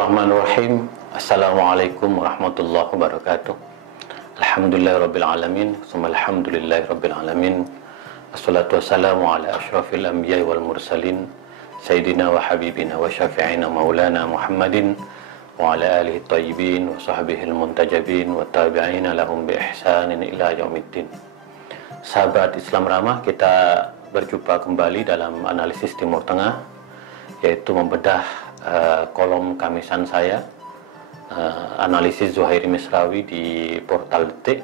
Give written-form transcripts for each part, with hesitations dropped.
Bismillahirrahmanirrahim. Assalamualaikum warahmatullahi wabarakatuh. Alhamdulillahirrabbilalamin. Alhamdulillahirrabbilalamin. Assalatu wassalamu ala ashrafil anbiya wal mursalin Sayyidina wa habibina wa syafi'ina maulana Muhammadin wa ala alihi tayyibin wa sahbihil muntajabin wa tabi'ina lahum bi ihsanin ila yaumiddin. Sahabat Islam Ramah, kita berjumpa kembali dalam analisis Timur Tengah, yaitu membedah kolom kamisan saya, analisis Zuhairi Misrawi di Portal Detik.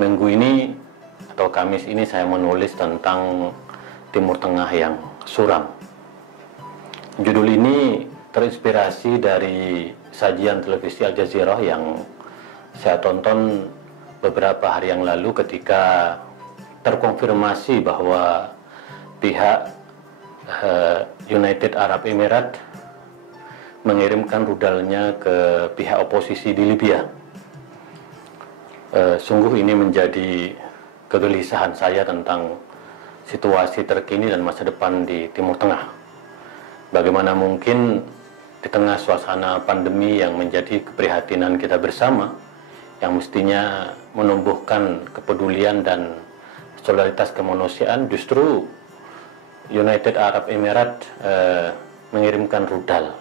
Minggu ini atau Kamis ini saya menulis tentang Timur Tengah yang suram. Judul ini terinspirasi dari sajian televisi Al Jazeera yang saya tonton beberapa hari yang lalu ketika terkonfirmasi bahwa pihak United Arab Emirates mengirimkan rudalnya ke pihak oposisi di Libya. Sungguh ini menjadi kegelisahan saya tentang situasi terkini dan masa depan di Timur Tengah. Bagaimana mungkin di tengah suasana pandemi yang menjadi keprihatinan kita bersama, yang mestinya menumbuhkan kepedulian dan solidaritas kemanusiaan, justru United Arab Emirates mengirimkan rudal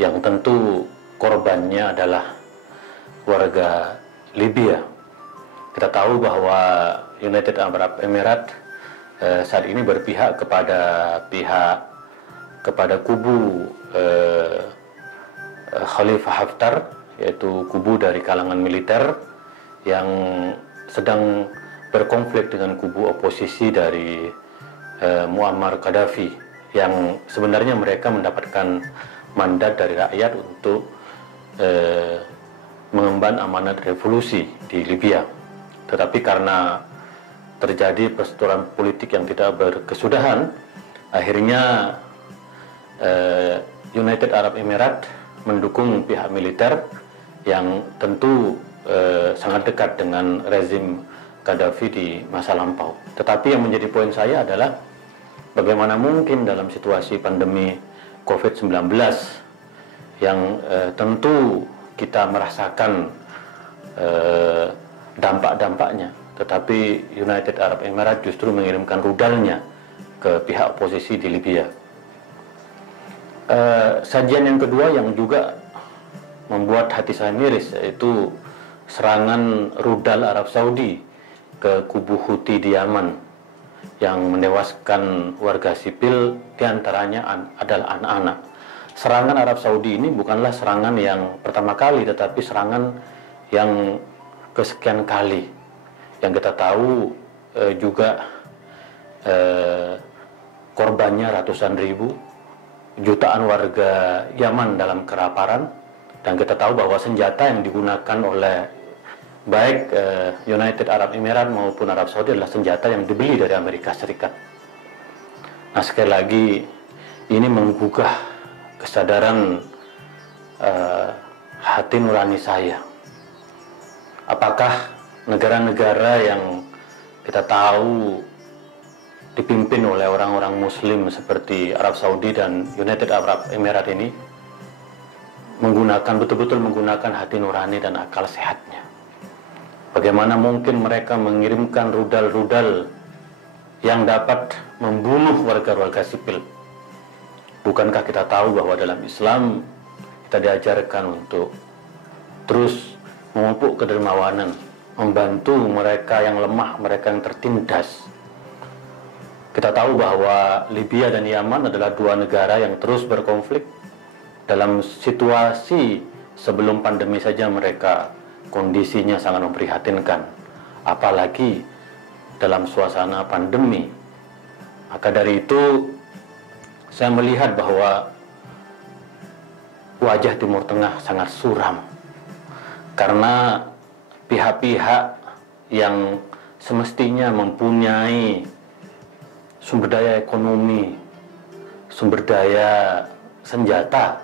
yang tentu korbannya adalah warga Libya. Kita tahu bahwa United Arab Emirates saat ini berpihak kepada kubu Khalifah Haftar, yaitu kubu dari kalangan militer yang sedang berkonflik dengan kubu oposisi dari Muammar Gaddafi, yang sebenarnya mereka mendapatkan mandat dari rakyat untuk mengemban amanat revolusi di Libya. Tetapi karena terjadi perseteruan politik yang tidak berkesudahan, akhirnya United Arab Emirates mendukung pihak militer yang tentu sangat dekat dengan rezim Gaddafi di masa lampau. Tetapi yang menjadi poin saya adalah bagaimana mungkin dalam situasi pandemi COVID-19 yang tentu kita merasakan dampak-dampaknya, tetapi United Arab Emirates justru mengirimkan rudalnya ke pihak oposisi di Libya. Sajian yang kedua yang juga membuat hati saya miris, yaitu serangan rudal Arab Saudi ke kubu Houthi di Yaman yang menewaskan warga sipil, diantaranya adalah anak-anak. Serangan Arab Saudi ini bukanlah serangan yang pertama kali, tetapi serangan yang kesekian kali. Yang kita tahu juga korbannya ratusan ribu, jutaan warga Yaman dalam kelaparan, dan kita tahu bahwa senjata yang digunakan oleh baik United Arab Emirates maupun Arab Saudi adalah senjata yang dibeli dari Amerika Serikat. Nah, sekali lagi ini menggugah kesadaran hati nurani saya. Apakah negara-negara yang kita tahu dipimpin oleh orang-orang Muslim seperti Arab Saudi dan United Arab Emirates ini betul-betul menggunakan hati nurani dan akal sehatnya? Bagaimana mungkin mereka mengirimkan rudal-rudal yang dapat membunuh warga-warga sipil? Bukankah kita tahu bahwa dalam Islam kita diajarkan untuk terus memupuk kedermawanan, membantu mereka yang lemah, mereka yang tertindas. Kita tahu bahwa Libya dan Yaman adalah dua negara yang terus berkonflik. Dalam situasi sebelum pandemi saja mereka kondisinya sangat memprihatinkan, apalagi dalam suasana pandemi. Maka dari itu saya melihat bahwa wajah Timur Tengah sangat suram, karena pihak-pihak yang semestinya mempunyai sumber daya ekonomi, sumber daya senjata,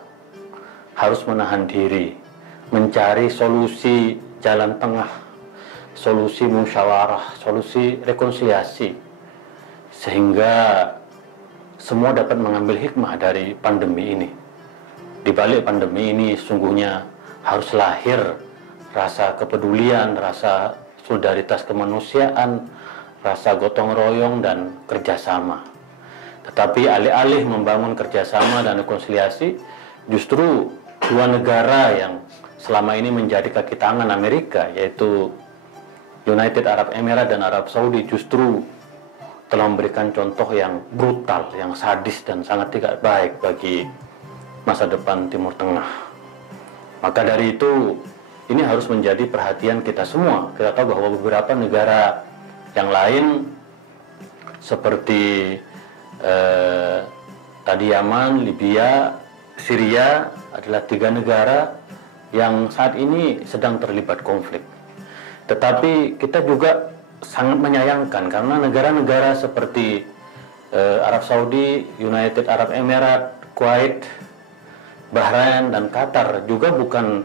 harus menahan diri, mencari solusi jalan tengah, solusi musyawarah, solusi rekonsiliasi, sehingga semua dapat mengambil hikmah dari pandemi ini. di balik pandemi ini sungguhnya harus lahir rasa kepedulian, rasa solidaritas kemanusiaan, rasa gotong royong dan kerjasama. Tetapi alih-alih membangun kerjasama dan rekonsiliasi, justru dua negara yang selama ini menjadi kaki tangan Amerika, yaitu United Arab Emirates dan Arab Saudi, justru telah memberikan contoh yang brutal, yang sadis dan sangat tidak baik bagi masa depan Timur Tengah. Maka dari itu, ini harus menjadi perhatian kita semua. Kita tahu bahwa beberapa negara yang lain seperti tadi Yaman, Libya, Syria adalah 3 negara yang saat ini sedang terlibat konflik. Tetapi kita juga sangat menyayangkan karena negara-negara seperti Arab Saudi, United Arab Emirates, Kuwait, Bahrain dan Qatar juga bukan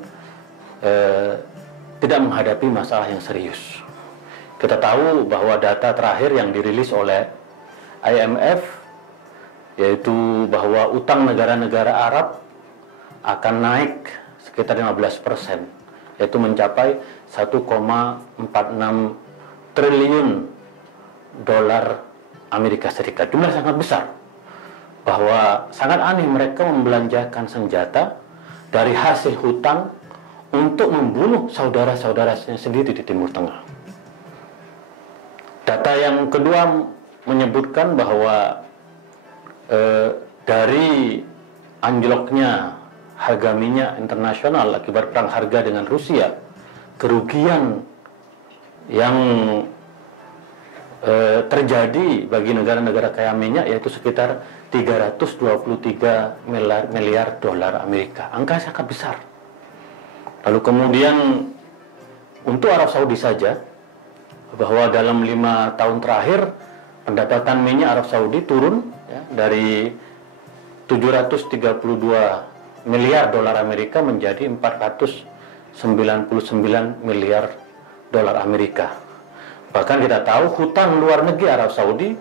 tidak menghadapi masalah yang serius. Kita tahu bahwa data terakhir yang dirilis oleh IMF yaitu bahwa utang negara-negara Arab akan naik sekitar 15%, yaitu mencapai 1,46 triliun dolar Amerika Serikat. Jumlah sangat besar. Bahwa sangat aneh mereka membelanjakan senjata dari hasil hutang untuk membunuh saudara-saudaranya sendiri di Timur Tengah. Data yang kedua menyebutkan bahwa dari anjloknya harga minyak internasional akibat perang harga dengan Rusia, kerugian yang terjadi bagi negara-negara kaya minyak yaitu sekitar 323 miliar dolar Amerika. Angka sangat besar. Lalu kemudian untuk Arab Saudi saja, bahwa dalam 5 tahun terakhir pendapatan minyak Arab Saudi turun ya, dari 732 miliar dolar Amerika menjadi 499 miliar dolar Amerika. Bahkan kita tahu hutang luar negeri Arab Saudi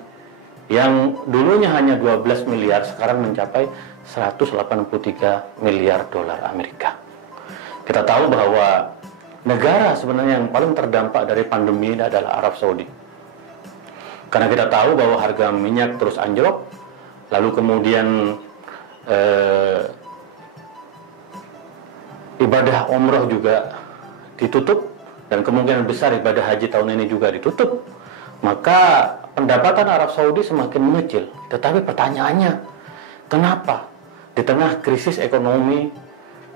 yang dulunya hanya 12 miliar sekarang mencapai 183 miliar dolar Amerika. Kita tahu bahwa negara sebenarnya yang paling terdampak dari pandemi ini adalah Arab Saudi. Karena kita tahu bahwa harga minyak terus anjlok, lalu kemudian ibadah umroh juga ditutup, dan kemungkinan besar ibadah haji tahun ini juga ditutup, maka pendapatan Arab Saudi semakin mengecil. Tetapi pertanyaannya, kenapa di tengah krisis ekonomi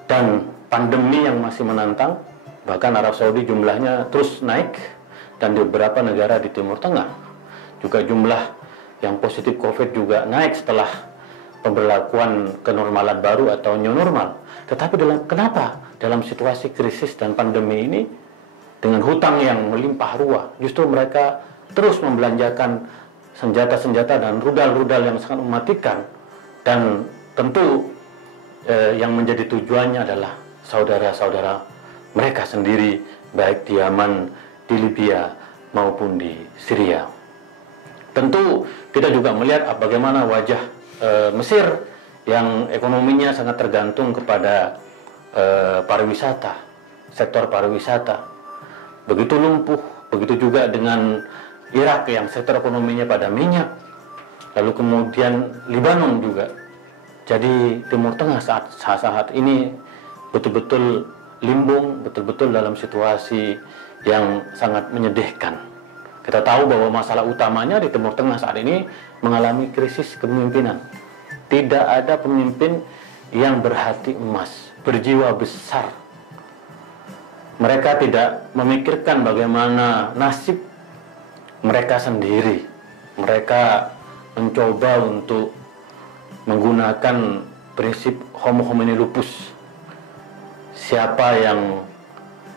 dan pandemi yang masih menantang, bahkan Arab Saudi jumlahnya terus naik, dan di beberapa negara di Timur Tengah juga jumlah yang positif COVID juga naik setelah pemberlakuan kenormalan baru atau new normal. Tetapi kenapa dalam situasi krisis dan pandemi ini dengan hutang yang melimpah ruah, justru mereka terus membelanjakan senjata-senjata dan rudal-rudal yang sangat mematikan, dan tentu yang menjadi tujuannya adalah saudara-saudara mereka sendiri, baik di Yaman, di Libya maupun di Syria. Tentu kita juga melihat bagaimana wajah Mesir yang ekonominya sangat tergantung kepada pariwisata, sektor pariwisata. Begitu lumpuh, begitu juga dengan Irak yang sektor ekonominya pada minyak, lalu kemudian Lebanon juga. Jadi Timur Tengah saat ini betul-betul limbung, betul-betul dalam situasi yang sangat menyedihkan. Kita tahu bahwa masalah utamanya di Timur Tengah saat ini mengalami krisis kepemimpinan. Tidak ada pemimpin yang berhati emas, berjiwa besar. Mereka tidak memikirkan bagaimana nasib mereka sendiri. Mereka mencoba untuk menggunakan prinsip homo homini lupus. Siapa yang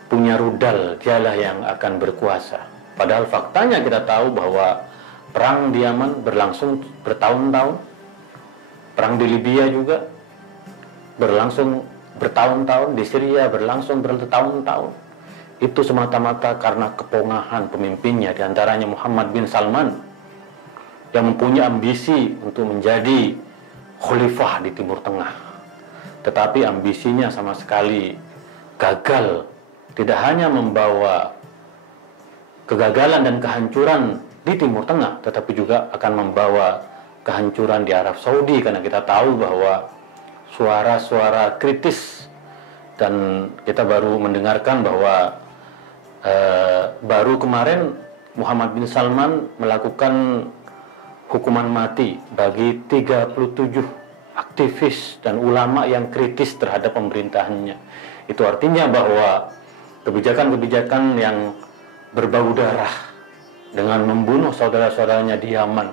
punya rudal, dialah yang akan berkuasa. Padahal faktanya kita tahu bahwa perang di Yaman berlangsung bertahun-tahun. Perang di Libya juga berlangsung bertahun-tahun, di Syria berlangsung bertahun-tahun. Itu semata-mata karena kepongahan pemimpinnya, diantaranya Muhammad bin Salman, yang mempunyai ambisi untuk menjadi khalifah di Timur Tengah. tetapi ambisinya sama sekali gagal, tidak hanya membawa kegagalan dan kehancuran di Timur Tengah, tetapi juga akan membawa kehancuran di Arab Saudi, karena kita tahu bahwa suara-suara kritis, dan kita baru mendengarkan bahwa baru kemarin Muhammad bin Salman melakukan hukuman mati bagi 37 aktivis dan ulama yang kritis terhadap pemerintahannya. Itu artinya bahwa kebijakan-kebijakan yang berbau darah dengan membunuh saudara-saudaranya di Yaman,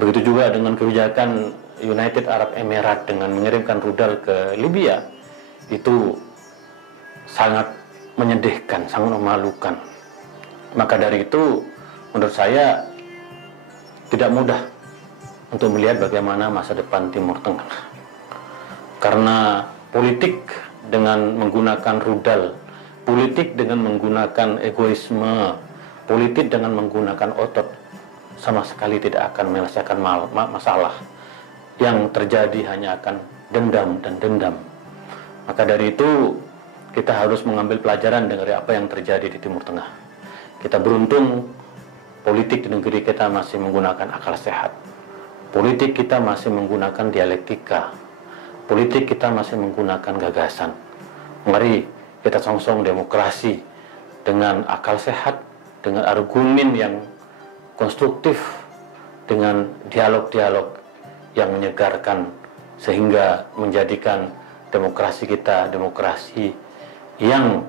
begitu juga dengan kebijakan United Arab Emirates dengan mengirimkan rudal ke Libya, itu sangat menyedihkan, sangat memalukan. Maka dari itu, menurut saya tidak mudah untuk melihat bagaimana masa depan Timur Tengah. Karena politik dengan menggunakan rudal, politik dengan menggunakan egoisme, politik dengan menggunakan otot, sama sekali tidak akan menyelesaikan masalah. Yang terjadi hanya akan dendam dan dendam. Maka dari itu, kita harus mengambil pelajaran dari apa yang terjadi di Timur Tengah. Kita beruntung, politik di negeri kita masih menggunakan akal sehat. Politik kita masih menggunakan dialektika. Politik kita masih menggunakan gagasan. Mari kita song-song demokrasi dengan akal sehat, dengan argumen yang konstruktif, dengan dialog-dialog yang menyegarkan, sehingga menjadikan demokrasi kita demokrasi yang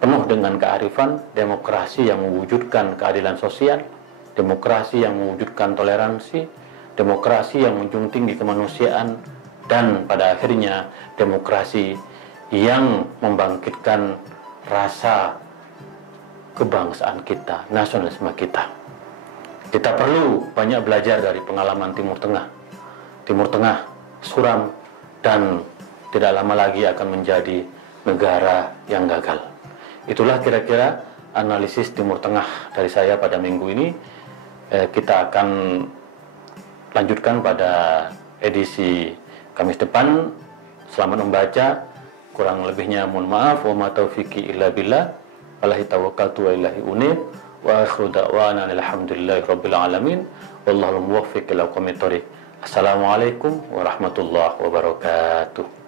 penuh dengan kearifan, demokrasi yang mewujudkan keadilan sosial, demokrasi yang mewujudkan toleransi, demokrasi yang menjunjung tinggi kemanusiaan, dan pada akhirnya demokrasi yang membangkitkan rasa kebangsaan kita, nasionalisme kita. Kita perlu banyak belajar dari pengalaman Timur Tengah. Timur Tengah suram dan tidak lama lagi akan menjadi negara yang gagal. Itulah kira-kira analisis Timur Tengah dari saya pada minggu ini. Kita akan lanjutkan pada edisi Kamis depan. Selamat membaca. Kurang lebihnya mohon maaf. Wa ma taufiqi illa billah. Alaihi tawakkaltu wa ilaihi unib. Wa akhiru da'wana alhamdulillahi rabbil alamin. Wallahu muwaffiq ila aqwamit thoriq. Assalamualaikum warahmatullahi wabarakatuh.